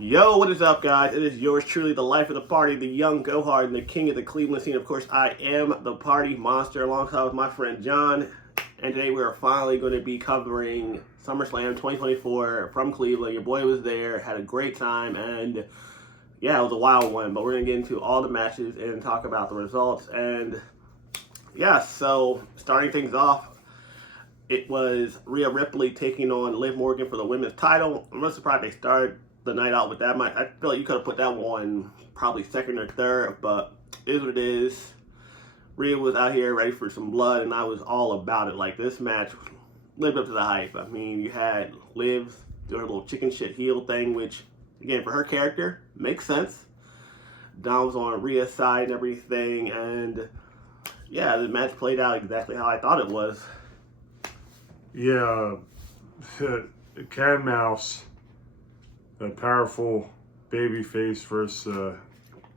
Yo, what is up, guys? It is yours truly, the life of the party, the young Gohard, and the king of the Cleveland scene. Of course, I am the party monster alongside with my friend John. And today we are finally going to be covering SummerSlam 2024 from Cleveland. Your boy was there, had a great time, and yeah, it was a wild one. But we're going to get into all the matches and talk about the results. And yeah, so starting things off, it was Rhea Ripley taking on Liv Morgan for the women's title. I'm really surprised they started the night out with that match. I feel like you could have put that one probably second or third, but it is what it is. Rhea was out here ready for some blood, and I was all about it. Like, this match lived up to the hype. I mean, you had Liv do her little chicken shit heel thing, which, again, for her character, makes sense. Dom was on Rhea's side and everything, and yeah, the match played out exactly how I thought it was. Yeah, Cat and Mouse, a powerful baby face versus a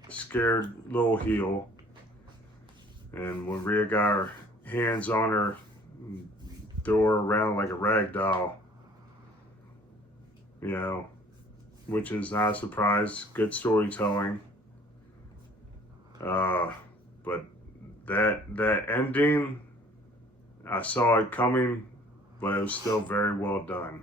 scared little heel. And when Rhea got her hands on her, threw her around like a rag doll, which is not a surprise. Good storytelling. But that ending, I saw it coming, but it was still very well done.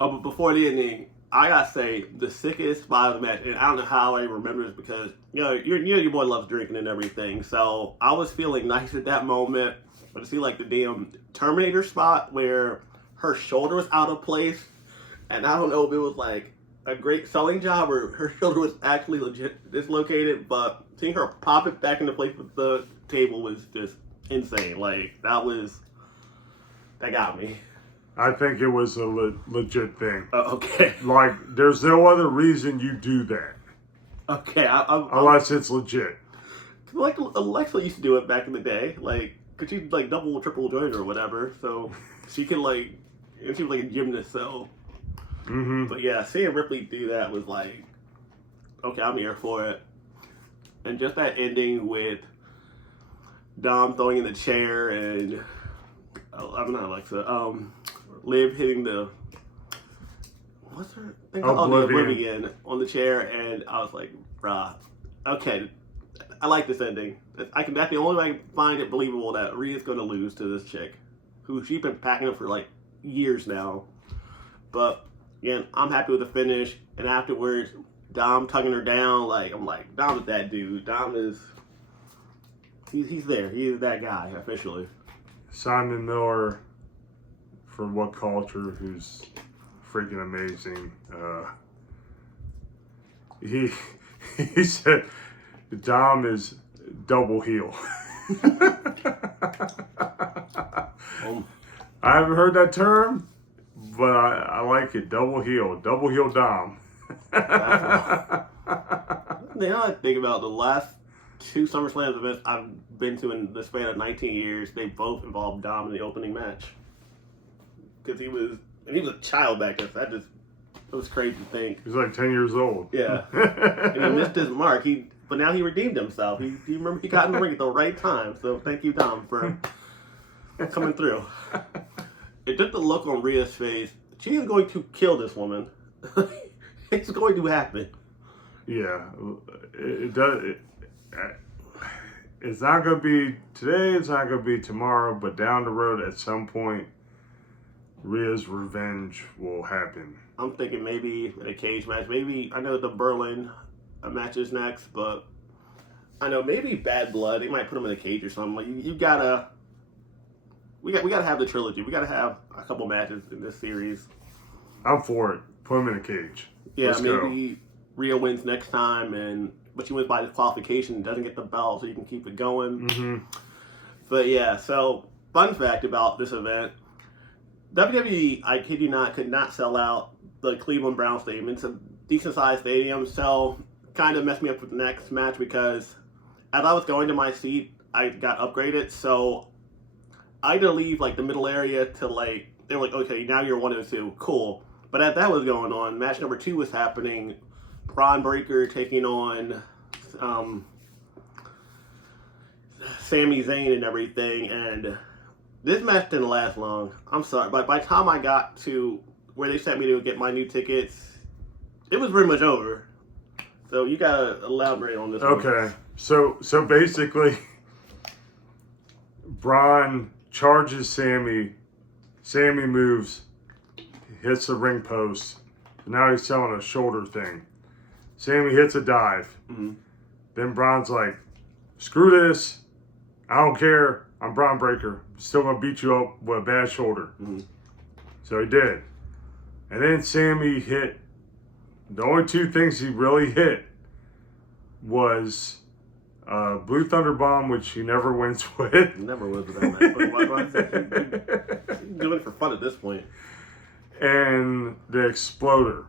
Oh, but before the ending, I gotta say, the sickest spot of the match, and I don't know how I remember this because, your boy loves drinking and everything, so I was feeling nice at that moment, but to see, like, the damn Terminator spot where her shoulder was out of place, and I don't know if it was, like, a great selling job or her shoulder was actually legit dislocated, but seeing her pop it back into place with the table was just insane. Like, that got me. I think it was a legit thing. Okay. Like, there's no other reason you do that. Okay, unless it's legit. Like, Alexa used to do it back in the day. Like, cause she'd like double, triple joint or whatever. So she could and she was like a gymnast. So, But yeah, seeing Ripley do that was like, okay, I'm here for it. And just that ending with Dom throwing in the chair and I'm not Alexa. Liv hitting the what's her thing? Oblivion on the chair, and I was like, bruh, okay, I like this ending. That's the only way I can find it believable that Rhea's going to lose to this chick, who she's been packing up for like years now. But again, I'm happy with the finish, and afterwards, Dom tugging her down, like I'm like, Dom is that dude. Dom is he's there. He is that guy officially. Simon Miller, for What Culture, who's freaking amazing. He said Dom is double heel. I haven't heard that term, but I like it. Double heel Dom. Now I think about the last two SummerSlam events I've been to in the span of 19 years, they both involved Dom in the opening match. Because he was a child back then, so it was crazy to think. He was like 10 years old. Yeah. And he missed his mark. But now he redeemed himself. He got in the ring at the right time. So thank you, Dom, for coming through. It took the look on Rhea's face. She is going to kill this woman. It's going to happen. Yeah. It does. It's not going to be today, it's not going to be tomorrow, but down the road at some point, Rhea's revenge will happen. I'm thinking maybe in a cage match. Maybe, I know the Berlin match is next, but I know maybe Bad Blood. They might put him in a cage or something. Like, we gotta have the trilogy. We gotta have a couple matches in this series. I'm for it. Put him in a cage. Yeah, Let's maybe go. Rhea wins next time, but she wins by disqualification and doesn't get the belt, so you can keep it going. But yeah, so fun fact about this event. WWE, I kid you not, could not sell out the Cleveland Browns Stadium. It's a decent-sized stadium, so kind of messed me up with the next match because as I was going to my seat, I got upgraded, so I had to leave like the middle area to they were like, okay, now you're 1 and 2, cool. But as that was going on, match number 2 was happening. Braun Breaker taking on Sami Zayn and everything, and this match didn't last long. I'm sorry, but by the time I got to where they sent me to get my new tickets, it was pretty much over. So you gotta elaborate on this one. Okay, so basically, Braun charges Sammy. Sammy moves, hits the ring post. Now he's selling a shoulder thing. Sammy hits a dive. Mm-hmm. Then Braun's like, "Screw this! I don't care. I'm Braun Breaker. Still gonna beat you up with a bad shoulder." Mm-hmm. So he did. And then Sammy hit. The only two things he really hit was Blue Thunder Bomb, which he never wins with. Never was with that match. Why is that? He's doing it for fun at this point. And the Exploder.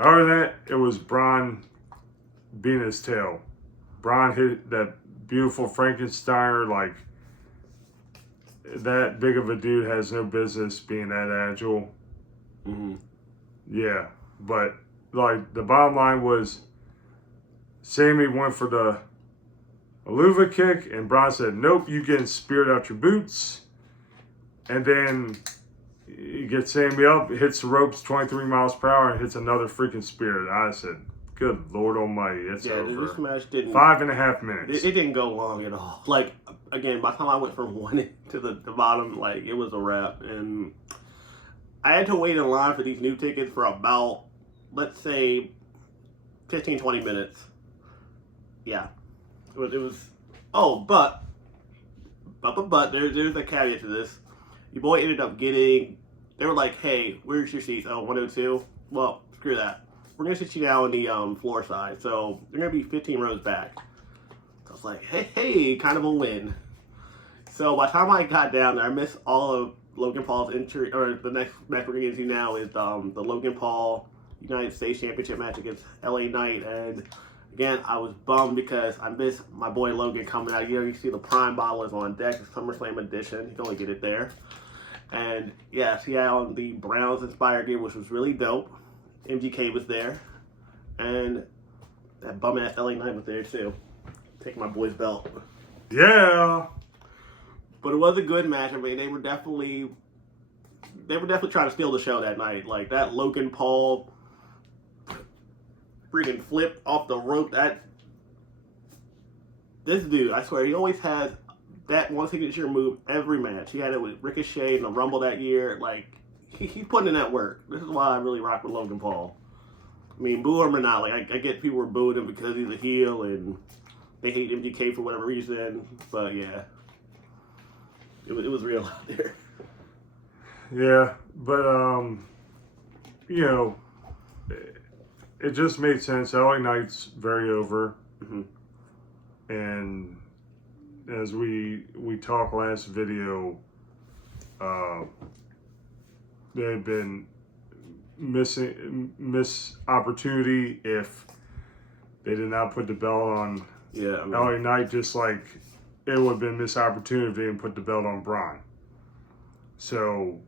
Other than that, it was Braun being his tail. Braun hit that beautiful Frankensteiner. Like, that big of a dude has no business being that agile. Mm-hmm. Yeah, but like the bottom line was, Sammy went for the Aluva kick, and Braun said, "Nope, you getting speared out your boots." And then he gets Sammy up, hits the ropes 23 miles per hour, and hits another freaking spear. I said, "Good Lord Almighty, it's over." This match didn't. 5.5 minutes. It didn't go long at all. Like, again, by the time I went from one end to the bottom, like, it was a wrap. And I had to wait in line for these new tickets for about, let's say, 15, 20 minutes. Yeah. It was oh, but there's a caveat to this. Your boy ended up getting, they were like, "Hey, where's your seats?" "Oh, 102. Well, screw that. We're going to sit you down on the floor side. So you're going to be 15 rows back." I was like, hey, kind of a win. So by the time I got down there, I missed all of Logan Paul's entry, or the next match we're going to get into now is the Logan Paul United States Championship match against LA Knight. And again, I was bummed because I missed my boy Logan coming out. You know, you see the Prime bottle is on deck, the SummerSlam edition. You can only get it there. And yes, he had on the Browns inspired gear, which was really dope. MGK was there. And that bum ass LA Knight was there too. Taking my boy's belt. Yeah. But it was a good match. I mean, they were definitely trying to steal the show that night. Like that Logan Paul freaking flip off the rope. This dude, I swear, he always has that one signature move every match. He had it with Ricochet in the Rumble that year. Like, he's putting in that work. This is why I really rock with Logan Paul. I mean, boo him or not, like I get people were booing him because he's a heel and they hate MGK for whatever reason. But yeah, it was real out there. Yeah, but you know, it just made sense. LA Knight's very over, Mm-hmm. and as we talked last video, there had been miss opportunity if they did not put the belt on LA Knight, just like it would have been missed opportunity if they didn't put the belt on Braun. So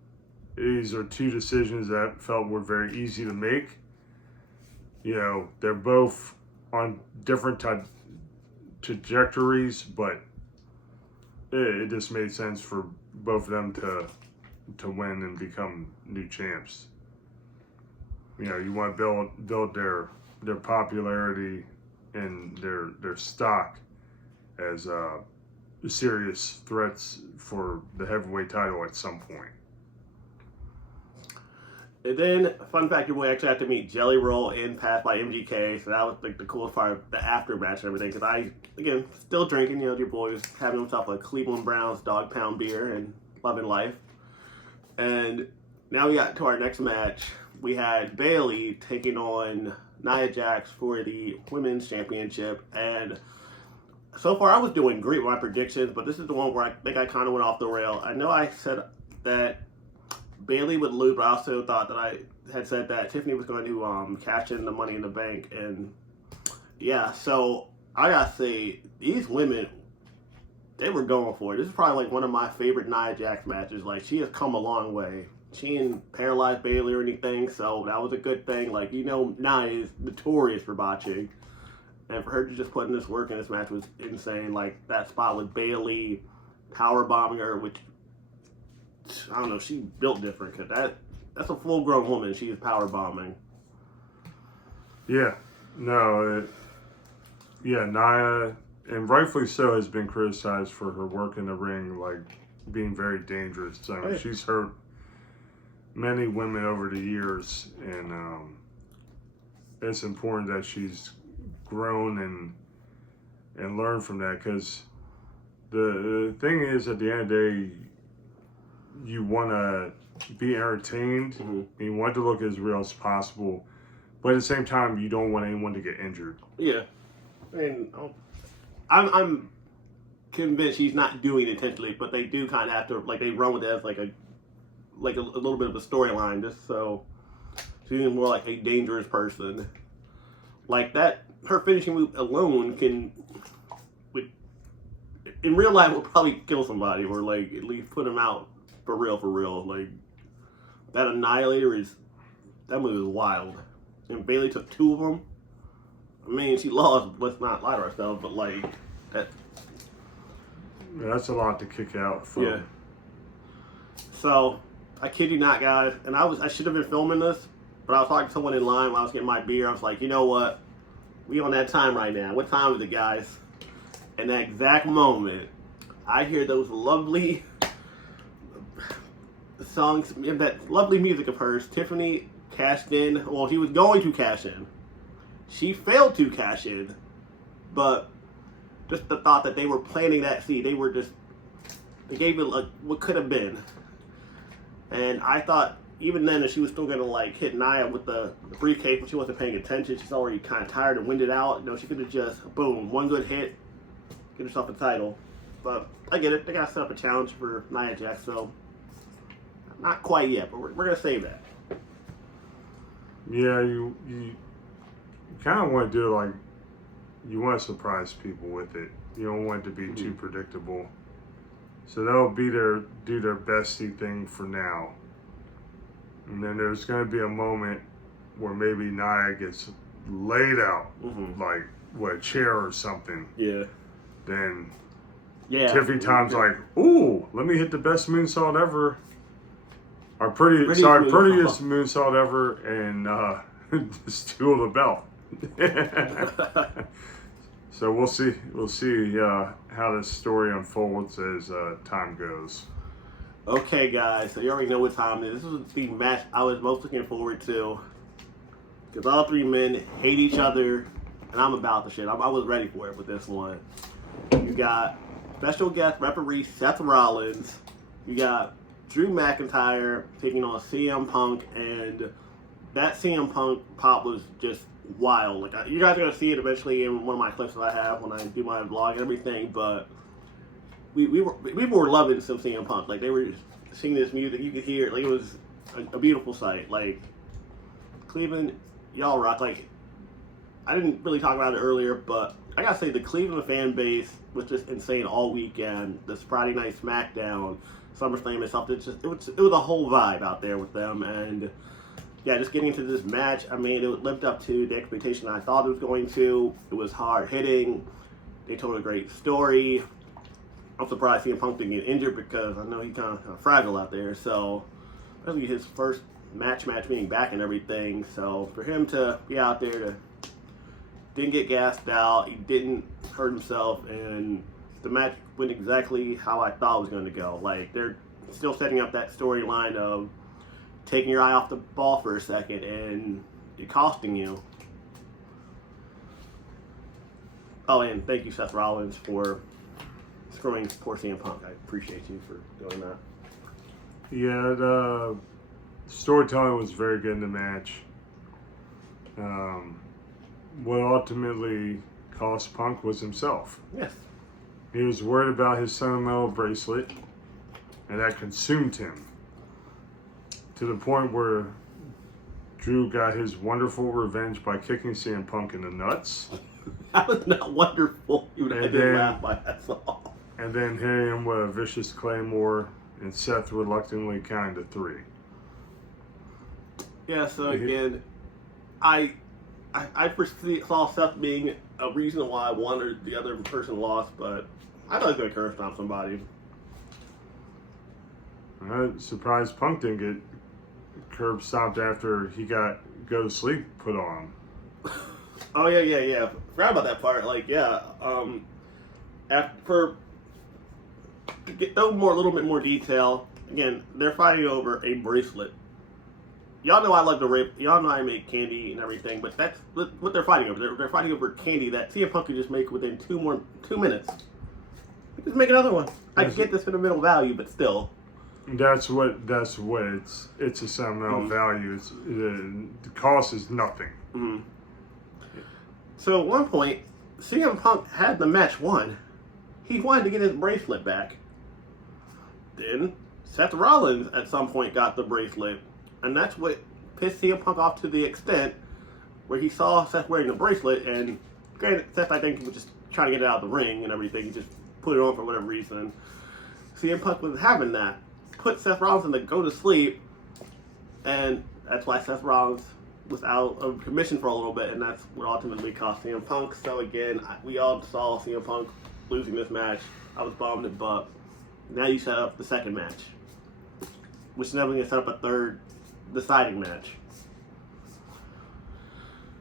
these are two decisions that felt were very easy to make. You know, they're both on different trajectories, but it just made sense for both of them to win and become new champs. You know, you want to build their popularity and their stock as serious threats for the heavyweight title at some point. And then, fun fact, your boy actually had to meet Jelly Roll in Pass by MGK, so that was like the coolest part of the aftermatch and everything, because I, again, still drinking, you know, your boy was having himself a Cleveland Browns dog pound beer and loving life. And now we got to our next match. We had Bayley taking on Nia Jax for the Women's Championship, and so far I was doing great with my predictions, but this is the one where I think I kind of went off the rail. I know I said that Bayley would lose, but I also thought that I had said that Tiffany was going to cash in the Money in the Bank, and yeah, so I gotta say, these women, they were going for it. This is probably like one of my favorite Nia Jax matches. Like, she has come a long way. She didn't paralyze Bayley or anything, so that was a good thing. Like, you know, Nia is notorious for botching, and for her to just put in this work in this match was insane. Like, that spot with Bayley power bombing her, which, I don't know, she built different, because that's a full-grown woman she is power bombing. Yeah. No. Nia, and rightfully so, has been criticized for her work in the ring, like being very dangerous. I mean, she's hurt many women over the years, and it's important that she's grown and learned from that, because the thing is, at the end of the day, you want to be entertained, Mm-hmm. and you want it to look as real as possible, but at the same time, you don't want anyone to get injured. Yeah. I mean, I'm convinced she's not doing it intentionally, but they do kind of have to, like, they run with it as like a little bit of a storyline, just so she's more like a dangerous person. Like that, her finishing move alone in real life will probably kill somebody, or like at least put them out for real. Like that Annihilator that move is wild, and Bailey took 2 of them. I mean, she lost. Let's not lie to ourselves, but like that. Yeah, that's a lot to kick out from. Yeah. So, I kid you not, guys, and I should have been filming this, but I was talking to someone in line while I was getting my beer. I was like, you know what? We on that time right now. What time is it, guys? In that exact moment, I hear those lovely songs, that lovely music of hers. Tiffany cashed in. Well, she was going to cash in. She failed to cash in, but just the thought that they were planting that seed, they gave it what could have been. And I thought even then that she was still going to like hit Nia with the briefcase, but she wasn't paying attention. She's already kind of tired and winded out. You know, she could have just, boom, one good hit, get herself a title. But I get it. They got to set up a challenge for Nia Jax, so not quite yet, but we're going to save that. Yeah, you kind of want to do it like, you want to surprise people with it. You don't want it to be too predictable. So they'll do their bestie thing for now. And then there's going to be a moment where maybe Nia gets laid out, like a chair or something. Yeah. Then Yeah. Tiffany Tom's like, ooh, let me hit the best moonsault ever. Our prettiest moonsault ever, and steal the belt. So we'll see how this story unfolds as time goes. Okay, guys, so you already know what time it is. This was the match I was most looking forward to, because all 3 men hate each other, and I'm about the shit. I was ready for it with this one. You got special guest referee Seth Rollins. You got Drew McIntyre taking on CM Punk, and that CM Punk pop was just wild. Like, you guys are gonna see it eventually in one of my clips that I have when I do my vlog and everything. But people were loving some CM Punk. Like, they were singing this music, you could hear it. Like, it was a beautiful sight. Like, Cleveland, y'all rock. Like, I didn't really talk about it earlier, but I gotta say the Cleveland fan base was just insane all weekend. This Friday night SmackDown, SummerSlam and something. It was a whole vibe out there with them. And yeah, just getting into this match, I mean, it lived up to the expectation I thought it was going to. It was hard hitting. They told a great story. I'm surprised CM Punk didn't get injured, because I know he's kind of fragile out there. So, especially his first match being back and everything. So, for him to be out there, didn't get gassed out, he didn't hurt himself, and the match went exactly how I thought it was going to go. Like, they're still setting up that storyline of taking your eye off the ball for a second and it costing you. Oh, and thank you, Seth Rollins, for screwing poor CM Punk. I appreciate you for doing that. Yeah, the storytelling was very good in the match. What ultimately cost Punk was himself. Yes. He was worried about his sentimental bracelet, and that consumed him, to the point where Drew got his wonderful revenge by kicking CM Punk in the nuts. That was not wonderful. You had to laugh by that song. And then hitting him with a vicious claymore, and Seth reluctantly counting to 3. Yeah, so again, I saw Seth being a reason why one or the other person lost, but I thought he was going to curb stomp somebody. I'm surprised Punk didn't get curb stomped after he got go to sleep put on. Oh yeah. Forgot about that part. Like after to get a little bit more detail. Again, they're fighting over a bracelet. Y'all know I love the rape. Y'all know I make candy and everything, but that's what they're fighting over. They're fighting over candy that CM Punk could just make within 2 minutes. Just make another one. I get this sentimental value, but still. That's what it's a sentimental value. It's the cost is nothing. Mm-hmm. So at one point, CM Punk had the match won. He wanted to get his bracelet back. Then Seth Rollins at some point got the bracelet, and that's what pissed CM Punk off to the extent where he saw Seth wearing the bracelet, and granted, Seth, I think, was just trying to get it out of the ring and everything. He just put it on for whatever reason. CM Punk was having that. Put Seth Rollins in the go to sleep, and that's why Seth Rollins was out of commission for a little bit, and that's what ultimately cost CM Punk. So again, we all saw CM Punk losing this match. I was bummed, but now you set up the second match, which is never going to set up a third deciding match.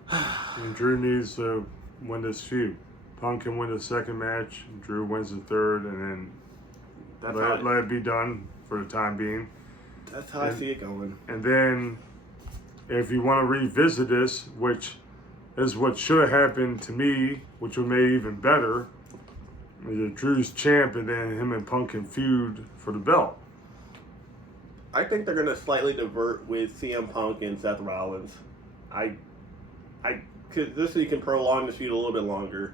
And Drew needs to win this feud. Punk can win the second match, Drew wins the third, and then let it be done for the time being. That's how I see it going. And then, if you want to revisit this, which is what should have happened to me, which would make it even better, is Drew's champ, and then him and Punk can feud for the belt. I think they're going to slightly divert with CM Punk and Seth Rollins. Cause this so you can prolong this feud a little bit longer.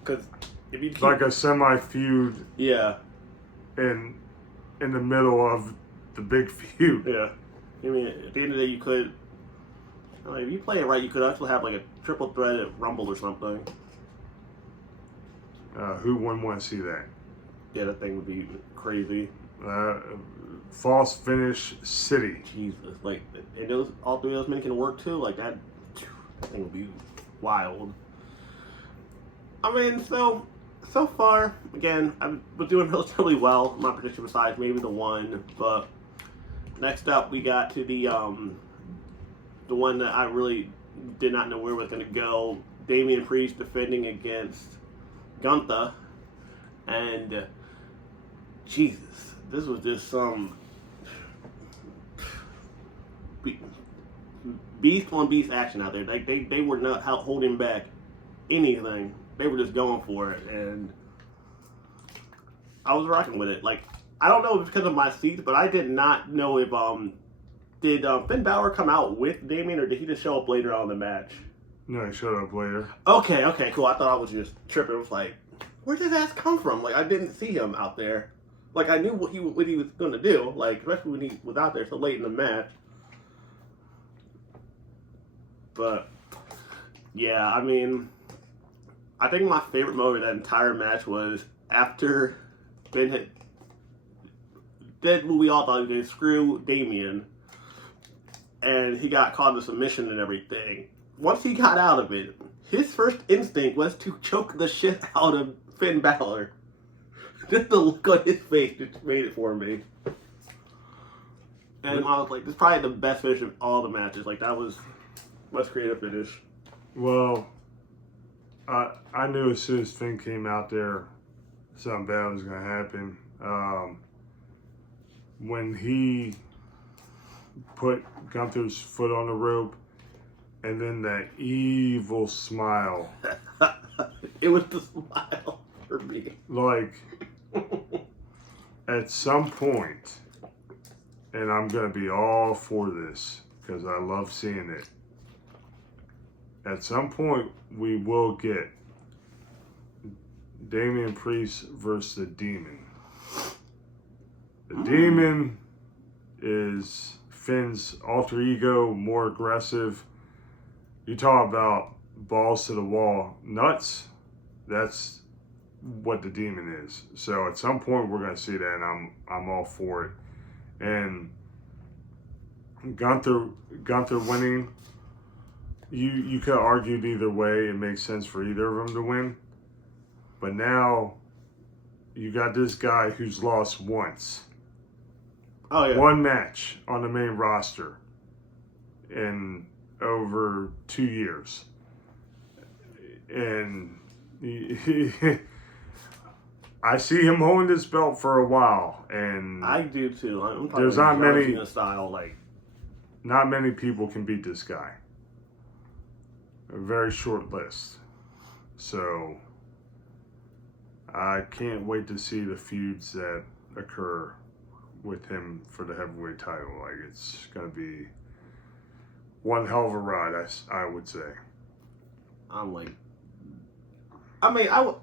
Because if you keep, like a semi-feud, yeah, in the middle of the big feud. Yeah, I mean, at the end of the day, you could, if you play it right, you could actually have like a triple threat at Rumble or something. Who wouldn't want to see that? Yeah, that thing would be crazy. False finish city. Jesus, like, and all three of those men can work too. Like that thing would be wild. I mean, so far, again, I was doing relatively well. My prediction besides maybe the one, but next up we got to the one that I really did not know where it was going to go. Damian Priest defending against Gunther, and Jesus, this was just some beast on beast action out there. Like they were not holding back anything. They were just going for it, and I was rocking with it. Like, I don't know if it's because of my seats, but I did not know if did Finn Balor come out with Damian, or did he just show up later on in the match? No, he showed up later. Okay, cool. I thought I was just tripping. I was like, where'd his ass come from? Like, I didn't see him out there. Like, I knew what he was going to do, like, especially when he was out there so late in the match. But, yeah, I mean, I think my favorite moment of that entire match was after Finn did what we all thought he was going to screw Damian, and he got caught in the submission and everything. Once he got out of it, his first instinct was to choke the shit out of Finn Balor. Just the look on his face just made it for me. And I was like, this is probably the best finish of all the matches. Like, that was most creative finish. Well, I knew as soon as Finn came out there, something bad was going to happen. When he put Gunther's foot on the rope, and then that evil smile. It was the smile for me. Like, at some point, and I'm going to be all for this, because I love seeing it. At some point, we will get Damian Priest versus the Demon. The Demon is Finn's alter ego, more aggressive. You talk about balls to the wall, nuts. That's what the Demon is. So at some point, we're going to see that, and I'm all for it. And Gunther winning. You could argue either way. It makes sense for either of them to win. But now you got this guy who's lost once. Oh, yeah. One match on the main roster in over 2 years. And I see him holding this belt for a while, and I do too. I'm there's not many style like. Not many people can beat this guy. A very short list. So I can't wait to see the feuds that occur with him for the heavyweight title. Like, it's going to be one hell of a ride, I would say. I'm like, I mean, I would,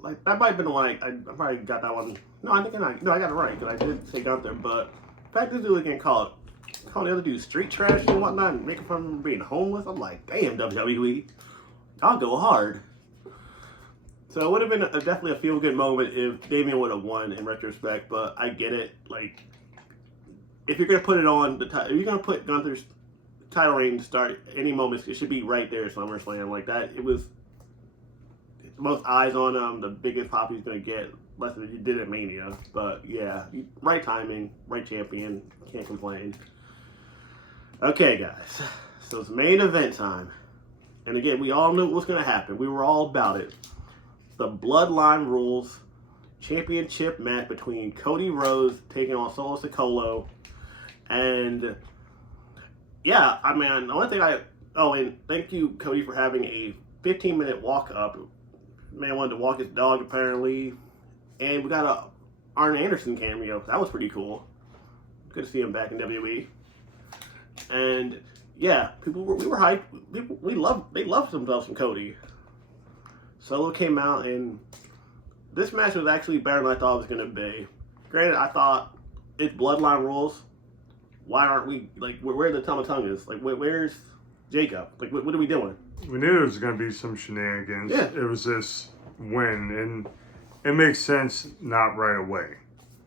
like, that might have been the one I probably got that one. No, I got it right, because I did say Gunther, but the fact this dude again call the other dude street trash and whatnot and making fun of him being homeless, I'm like, damn, WWE, I'll go hard. So it would have been definitely a feel-good moment if Damian would have won in retrospect, but I get it. Like, if you're going to put it on, if you're going to put Gunther's title reign to start any moment, it should be right there at SummerSlam. Like that, it was the most eyes on him, the biggest pop he's going to get, less than he did at Mania. But yeah, right timing, right champion, can't complain. Okay, guys, so it's main event time. And again, we all knew what was going to happen. We were all about it. The Bloodline Rules championship match between Cody Rhodes taking on Solo Sikoa. And yeah, I mean, the only thing and thank you, Cody, for having a 15-minute walk up. Man wanted to walk his dog, apparently. And we got a Arn Anderson cameo. That was pretty cool. Good to see him back in WWE. And yeah, we were hyped. They loved themselves from Cody. Solo came out, and this match was actually better than I thought it was going to be. Granted, I thought it's Bloodline Rules. Why aren't we, like, where the Tomatungas? Like, where's Jacob? Like, what are we doing? We knew there was going to be some shenanigans. Yeah. It was this win, and it makes sense not right away.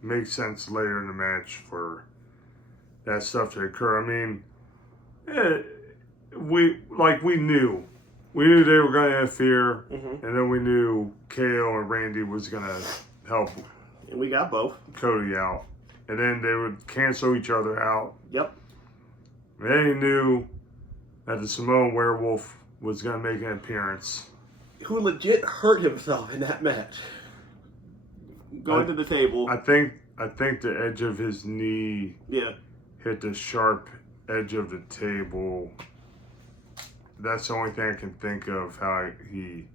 It makes sense later in the match for that stuff to occur. I mean, we knew. We knew they were going to interfere, and then we knew KO and Randy was going to help. And we got both. Cody out. And then they would cancel each other out. Yep. And then he knew that the Samoan Werewolf was going to make an appearance. Who legit hurt himself in that match. Going to the table. I think the edge of his knee hit the sharp edge of the table. That's the only thing I can think of how he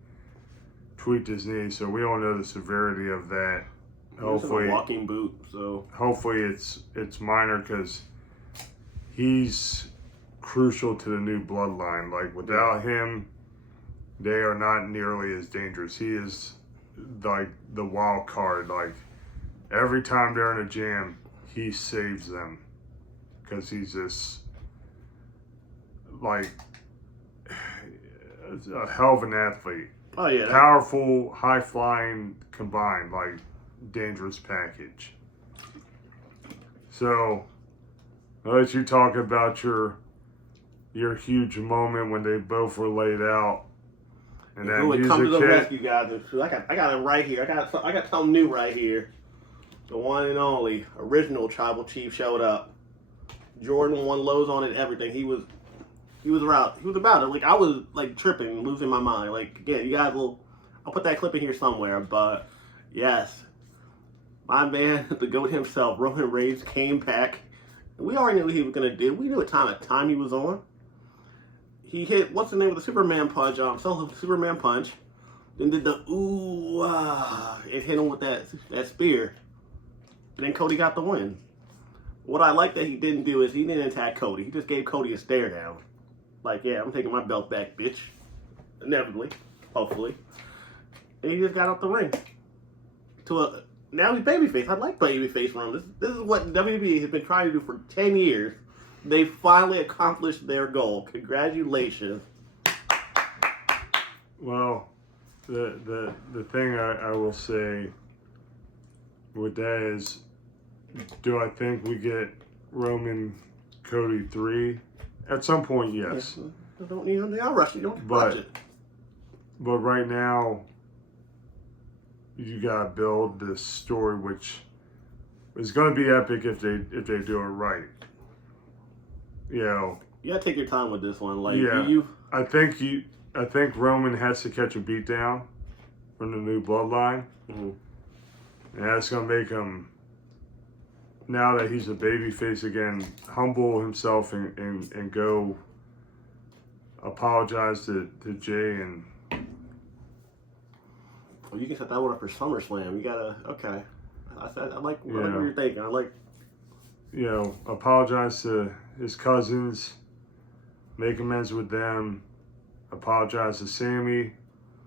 tweaked his knee. So we don't know the severity of that. Hopefully, a walking boot. So hopefully it's minor, because he's crucial to the new bloodline. Like, without him, they are not nearly as dangerous. He is like the wild card. Like, every time they're in a jam, he saves them, because he's this, like, a hell of an athlete. Oh yeah, powerful, high flying combined, like, dangerous package. So I'll let you talk about your huge moment when they both were laid out. And then who would come to the rescue, guys? I got him right here. I got something new right here. The one and only original Tribal Chief showed up. Jordan won lows on it, everything. He was around. He was about it. Like, I was like tripping, losing my mind. Like, again, you guys will. I'll put that clip in here somewhere. But yes, my man, the GOAT himself, Roman Reigns, came back. We already knew what he was gonna do. We knew what time he was on. He hit, what's the name of the Superman punch? Solo Superman punch. Then did the ooh ah, and hit him with that spear. And then Cody got the win. What I like that he didn't do is he didn't attack Cody. He just gave Cody a stare down. Like, yeah, I'm taking my belt back, bitch. Inevitably, hopefully. And he just got out the ring. Now he's babyface. I like babyface Roman. This is what WWE has been trying to do for 10 years. They finally accomplished their goal. Congratulations. Well, the thing I will say with that is, do I think we get Roman Cody 3? At some point, yes. I'll rush you. Don't rush it. But right now, you gotta build this story, which is going to be epic if they do it right. You know, You gotta take your time with this one. Like Yeah. you I think Roman has to catch a beatdown from the new bloodline. mhm. And that's gonna make him, now that he's a babyface again, humble himself and go apologize to Jay. And Well, you can set that one up for SummerSlam. You gotta I like what Yeah. you're thinking. I like apologize to his cousins, make amends with them, apologize to Sammy,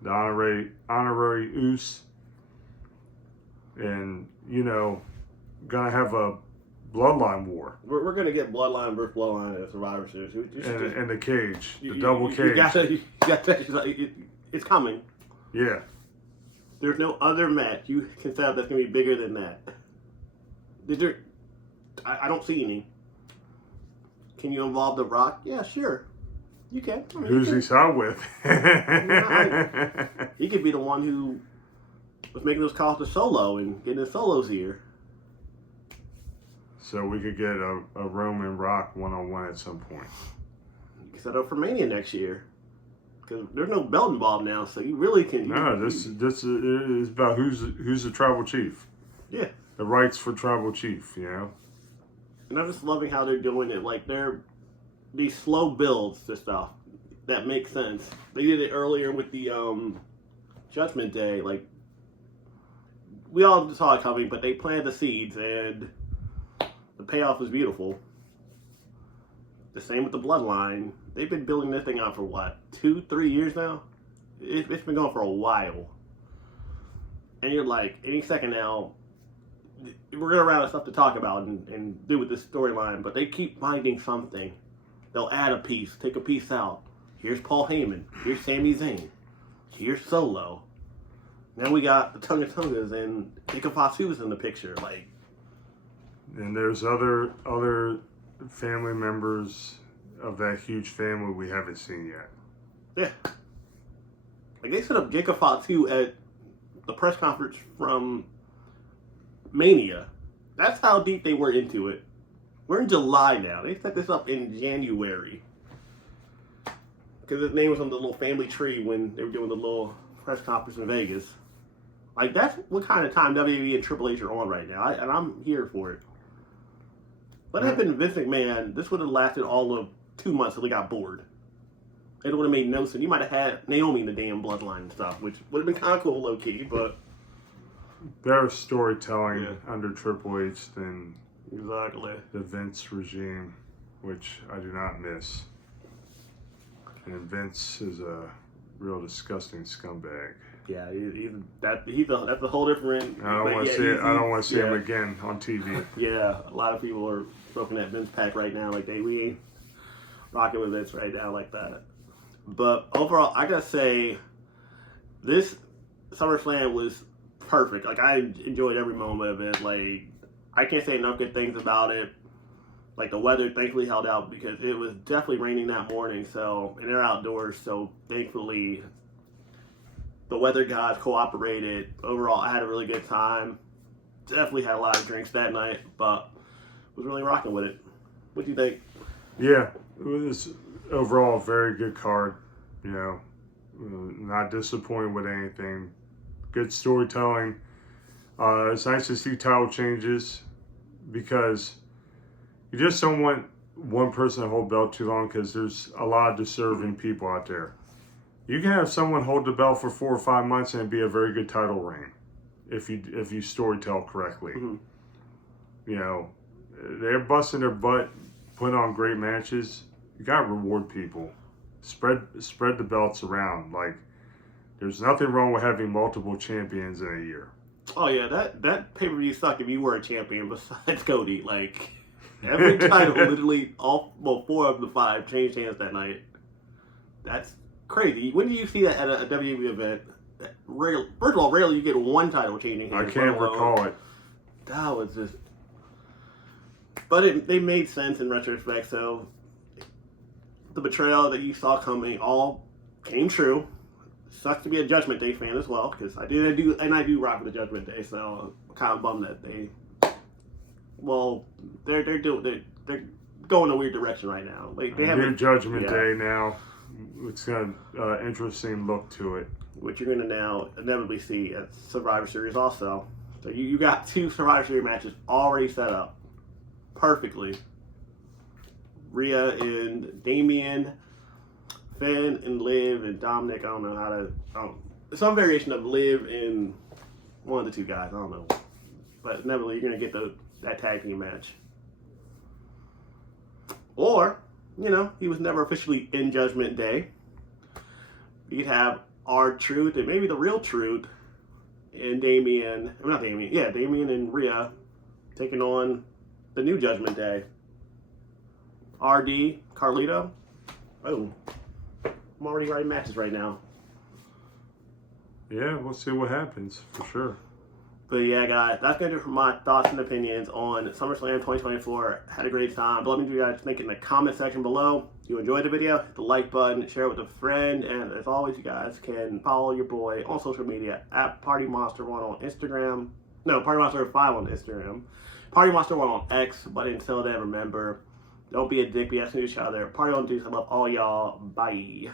the honorary Uce, and gonna have a bloodline war we're gonna get Bloodline versus Bloodline at Survivor Series. and the cage, the double cage. It's coming. Yeah. There's no other match you can set up that's gonna be bigger than that. I don't see any. Can you involve The Rock? Yeah, sure. You can. I mean, Who's he side with? He could be the one who was making those calls to Solo and getting his solos here. So we could get a Roman Rock one-on-one at some point. You can set up for Mania next year. Because there's no belt involved now, so you really can. No, this is about who's the tribal chief. Yeah. The rights for tribal chief, And I'm just loving how they're doing it. Like, they're these slow builds to stuff that make sense. They did it earlier with the Judgment Day. Like, we all saw it coming, but they planted the seeds, and the payoff was beautiful. The same with the Bloodline. They've been building this thing out for what, 2-3 years now? It's been going for a while. And you're like, any second now, we're going to run out of stuff to talk about and do with this storyline, but they keep finding something. They'll add a piece, take a piece out. Here's Paul Heyman. Here's Sami Zayn. Here's Solo. Now we got the Tonga Tongas and Jacob Fatu's in the picture. Like, and there's other family members of that huge family we haven't seen yet. yeah. Like, they set up Jacob Fatu at the press conference from Mania. That's how deep they were into it. We're in July now. They set this up in January. Because his name was on the little family tree when they were doing the little press conference in Vegas. Like, that's what kind of time WWE and Triple H are on right now. And I'm here for it. What happened to Vince McMahon? This would have lasted all of 2 months till he got bored. It would have made no sense. You might have had Naomi in the damn bloodline and stuff, which would have been kind of cool, low key, but. Better storytelling under Triple H than Exactly. the Vince regime, which I do not miss. And Vince is a real disgusting scumbag. Yeah, that's a whole different. I don't want to see it. I don't want to see him again on TV. Yeah, a lot of people are smoking that Vince pack right now. Like we ain't rocking with Vince right now like that. But overall, I gotta say, this SummerSlam was perfect. Like, I enjoyed every moment of it. Like, I can't say enough good things about it. Like, the weather thankfully held out because it was definitely raining that morning. So, and they're outdoors. So, thankfully, the weather gods cooperated. Overall, I had a really good time. Definitely had a lot of drinks that night, but was really rocking with it. What do you think? Yeah, it was overall a very good card. Not disappointed with anything. Good storytelling. It's nice to see title changes because you just don't want one person to hold belt too long because there's a lot of deserving people out there. You can have someone hold the belt for 4 or 5 months and it'd be a very good title reign if you storytell correctly. Mm-hmm. They're busting their butt, putting on great matches. You gotta reward people. Spread the belts around. Like, there's nothing wrong with having multiple champions in a year. Oh yeah, that pay-per-view sucked if you were a champion besides Cody. Like, every title, literally 4 of the 5 changed hands that night. That's crazy. When do you see that at a WWE event? First of all, rarely you get one title changing hands. I can't recall it. That was just. But they made sense in retrospect. So the betrayal that you saw coming all came true. Sucks to be a Judgment Day fan as well, because I do rock with the Judgment Day, so I'm kind of bummed that they're going a weird direction right now. Like they have New Judgment Day now. It's got an interesting look to it. Which you're going to now inevitably see at Survivor Series also. So you got 2 Survivor Series matches already set up perfectly. Rhea and Damian, Finn and Liv and Dominic. I don't know how to. Some variation of Liv and one of the 2 guys. I don't know. But inevitably you're going to get that tag team match. Or, he was never officially in Judgment Day. You could have R-Truth and maybe the real Truth and Damian and Rhea taking on the new Judgment Day. RD, Carlito. Oh, I'm already writing matches right now. Yeah, we'll see what happens for sure. But yeah, guys, that's going to do it for my thoughts and opinions on SummerSlam 2024. Had a great time. But let me know what you guys think in the comment section below. If you enjoyed the video, hit the like button, share it with a friend. And as always, you guys can follow your boy on social media at PartyMonster1 on Instagram. No, PartyMonster5 on Instagram. PartyMonster1 on X. But until then, remember, don't be a dick. Be asking each other. Party on dudes. I love all y'all. Bye.